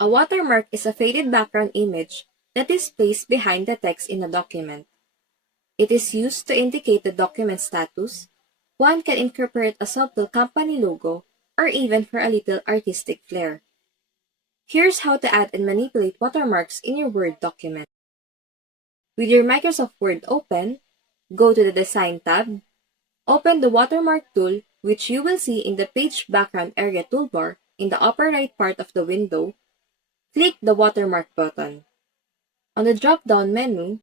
A watermark is a faded background image that is placed behind the text in a document. It is used to indicate the document status. One can incorporate a subtle company logo or even for a little artistic flair. Here's how to add and manipulate watermarks in your Word document. With your Microsoft Word open, go to the Design tab, open the Watermark tool, which you will see in the Page Background Area toolbar in the upper right part of the window. Click the Watermark button. On the drop-down menu,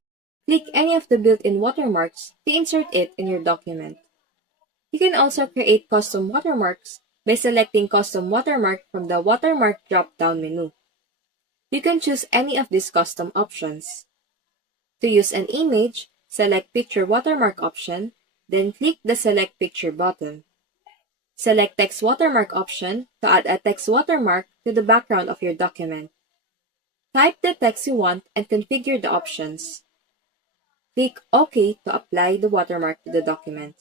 click any of the built-in watermarks to insert it in your document. You can also create custom watermarks by selecting Custom Watermark from the Watermark drop-down menu. You can choose any of these custom options. To use an image, select Picture Watermark option, then click the Select Picture button. Select Text Watermark option to add a text watermark to the background of your document. Type the text you want and configure the options. Click OK to apply the watermark to the document.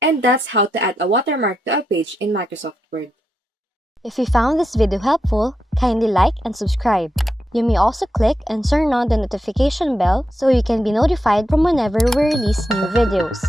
And that's how to add a watermark to a page in Microsoft Word. If you found this video helpful, kindly like and subscribe. You may also click and turn on the notification bell so you can be notified from whenever we release new videos.